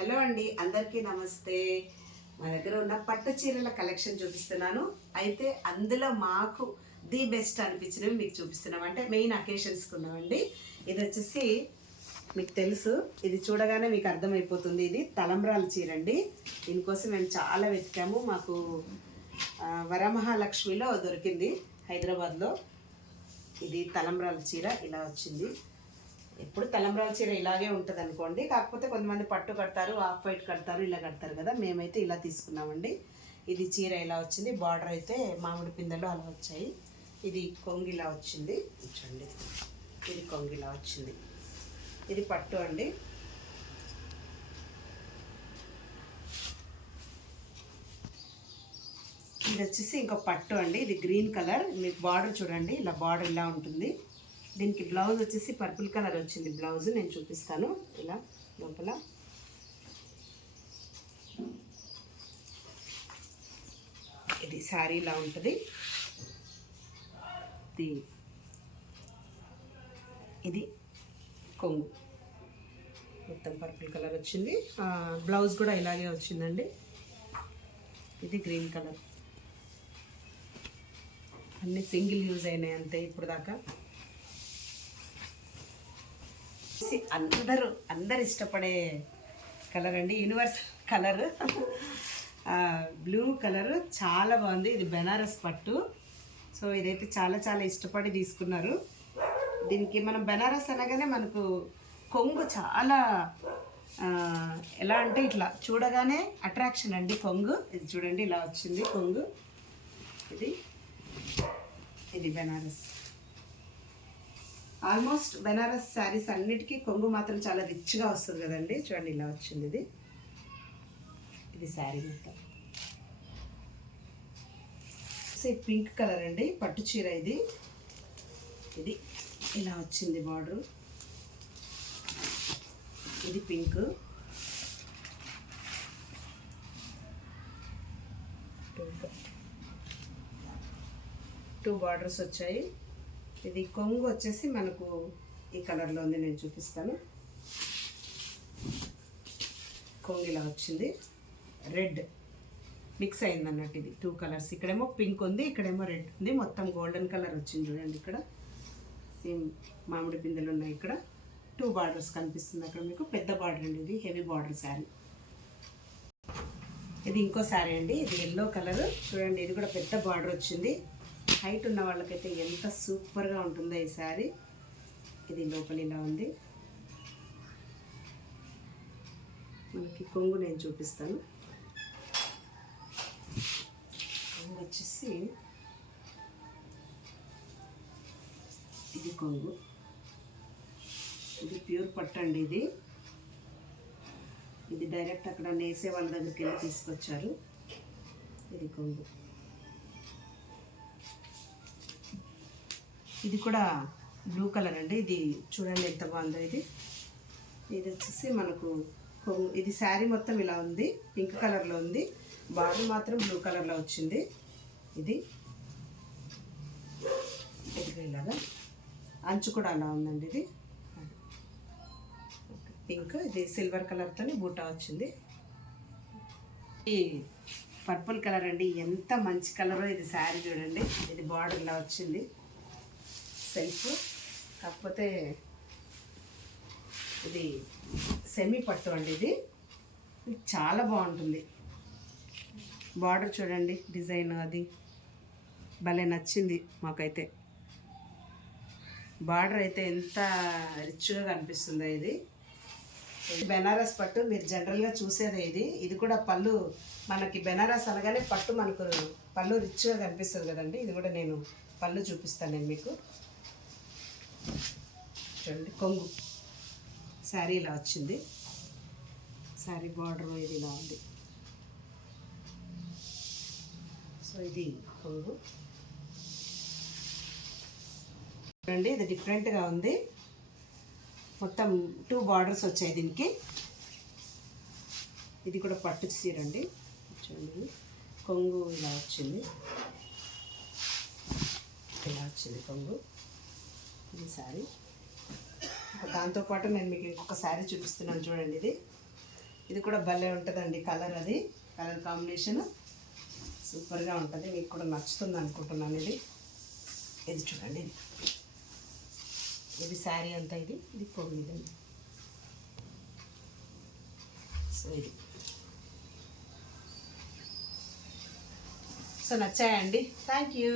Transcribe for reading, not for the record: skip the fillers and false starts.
Hello అండి, అందరికీ నమస్తే. మా దగ్గర ఉన్న పట్టు చీరల కలెక్షన్ చూపిస్తున్నాను. అయితే అందులో మాకు ది బెస్ట్ అనిపించినవి మీకు చూపిస్తున్నాం. అంటే మెయిన్ అకేషన్స్కి ఉన్నామండి. ఇది వచ్చేసి మీకు తెలుసు, ఇది చూడగానే మీకు అర్థమైపోతుంది. ఇది తలంబ్రాల చీర అండి. దీనికోసం మేము చాలా వెతికాము. మాకు వరమహాలక్ష్మిలో దొరికింది హైదరాబాద్లో. ఇది తలంబ్రాల చీర ఇలా వచ్చింది. ఎప్పుడు తలంబ్రాల చీర ఇలాగే ఉంటుంది అనుకోండి. కాకపోతే కొంతమంది పట్టు కడతారు, ఆఫ్ వైట్ కడతారు, ఇలా కడతారు కదా. మేమైతే ఇలా తీసుకున్నామండి. ఇది చీర ఇలా వచ్చింది. బార్డర్ అయితే మామిడి పిందెలు అలా వచ్చాయి. ఇది కొంగిలా వచ్చింది. చూడండి, ఇది కొంగిలా వచ్చింది. ఇది పట్టు అండి. ఇది వచ్చేసి ఇంకో పట్టు అండి. ఇది గ్రీన్ కలర్. మీకు బార్డర్ చూడండి, ఇలా బార్డర్ ఇలా ఉంటుంది. దీనికి బ్లౌజ్ వచ్చేసి పర్పుల్ కలర్ వచ్చింది. బ్లౌజ్ నేను చూపిస్తాను. ఇలా లోపల ఇది శారీ ఇలా ఉంటుంది. ఇది కొంగు మొత్తం పర్పుల్ కలర్ వచ్చింది. బ్లౌజ్ కూడా ఇలాగే వచ్చిందండి. ఇది గ్రీన్ కలర్. అన్నీ సింగిల్ యూజ్ అయినాయి అంతే ఇప్పుడు దాకా. అందరు ఇష్టపడే కలర్ అండి, యూనివర్సల్ కలర్. బ్లూ కలర్ చాలా బాగుంది. ఇది బెనారస్ పట్టు. సో ఇదైతే చాలా చాలా ఇష్టపడి తీసుకున్నారు. దీనికి మనం బెనారస్ అనగానే మనకు కొంగు చాలా ఎలా అంటే ఇట్లా చూడగానే అట్రాక్షన్ అండి కొంగు. ఇది చూడండి, ఇలా వచ్చింది కొంగు. ఇది బెనారస్. ఆల్మోస్ట్ బెనారస్ శారీస్ అన్నిటికీ కొంగు మాత్రం చాలా రిచ్గా వస్తుంది కదండి. చూడండి, ఇలా వచ్చింది. ఇది శారీ మొత్తం. పింక్ కలర్ అండి, పట్టు చీర. ఇది ఇలా వచ్చింది బార్డరు. ఇది పింక్. టూ బార్డర్స్ వచ్చాయి. ఇది కొంగు వచ్చేసి మనకు ఈ కలర్లో ఉంది. నేను చూపిస్తాను. కొంగు ఇలా వచ్చింది. రెడ్ మిక్స్ అయింది అన్నట్టు. ఇది టూ కలర్స్. ఇక్కడేమో పింక్ ఉంది, ఇక్కడేమో రెడ్ ఉంది. మొత్తం గోల్డెన్ కలర్ వచ్చింది చూడండి. ఇక్కడ సేమ్ మామిడి పిందెలు ఉన్నాయి. ఇక్కడ టూ బార్డర్స్ కనిపిస్తుంది. అక్కడ మీకు పెద్ద బార్డర్ అండి. ఇది హెవీ బార్డర్ శారీ. ఇది ఇంకో శారీ అండి. ఇది ఎల్లో కలర్. చూడండి, ఇది కూడా పెద్ద బార్డర్ వచ్చింది. హైట్ ఉన్న వాళ్ళకైతే ఎంత సూపర్గా ఉంటుందో ఈ శారీ. ఇది లోపల ఇలా ఉంది. మనకి కొంగు నేను చూపిస్తాను. కొంగు వచ్చేసి ఇది కొంగు. ఇది ప్యూర్ పట్టు అండి. ఇది డైరెక్ట్ అక్కడ నేసే వాళ్ళ దగ్గరికి వెళ్ళి తీసుకొచ్చారు. ఇది కొంగు. ఇది కూడా బ్లూ కలర్ అండి. ఇది చూడండి ఎంత బాగుందో. ఇది వచ్చేసి మనకు ఇది శారీ మొత్తం ఇలా ఉంది. పింక్ కలర్లో ఉంది. బార్డర్ మాత్రం బ్లూ కలర్లో వచ్చింది. ఇది ఇలాగా అంచు కూడా అలా ఉందండి. ఇది పింక్. ఇది సిల్వర్ కలర్తో బూటా వచ్చింది. ఈ పర్పుల్ కలర్ అండి, ఎంత మంచి కలరో. ఇది శారీ చూడండి. ఇది బార్డర్ ఇలా వచ్చింది. సెల్ఫ్. కాకపోతే ఇది సెమీ పట్టు అండి. ఇది చాలా బాగుంటుంది. బార్డర్ చూడండి, డిజైన్ అది భలే నచ్చింది మాకైతే. బార్డర్ అయితే ఎంత రిచ్గా కనిపిస్తుందో. ఇది బెనారస్ పట్టు మీరు జనరల్గా చూసేదే. ఇది కూడా పళ్ళు. మనకి బెనారస్ అనగానే పట్టు మనకు పళ్ళు రిచ్గా కనిపిస్తుంది కదండి. ఇది కూడా నేను పళ్ళు చూపిస్తాను నేను మీకు. చూడండి, కొంగు శారీ ఇలా వచ్చింది. శారీ బార్డర్ ఇది ఇలా ఉంది. సో ఇది కొంగు. చూడండి, ఇది డిఫరెంట్గా ఉంది. మొత్తం టూ బార్డర్స్ వచ్చాయి దీనికి. ఇది కూడా పట్టు చీర అండి. చూడండి, కొంగు ఇలా వచ్చింది. ఇలా వచ్చింది కొంగు. ఇది శారీ. దాంతోపాటు నేను మీకు ఇంకొక శారీ చూపిస్తున్నాను చూడండి. ఇది కూడా భలే ఉంటుందండి కలర్, అది కలర్ కాంబినేషన్ సూపర్గా ఉంటుంది. మీకు కూడా నచ్చుతుంది అనుకుంటున్నాను. ఇది చూడండి, ఇది శారీ అంతా, ఇది పొడి ఇదండి. సో ఇది సో నచ్చాయండి. Thank you.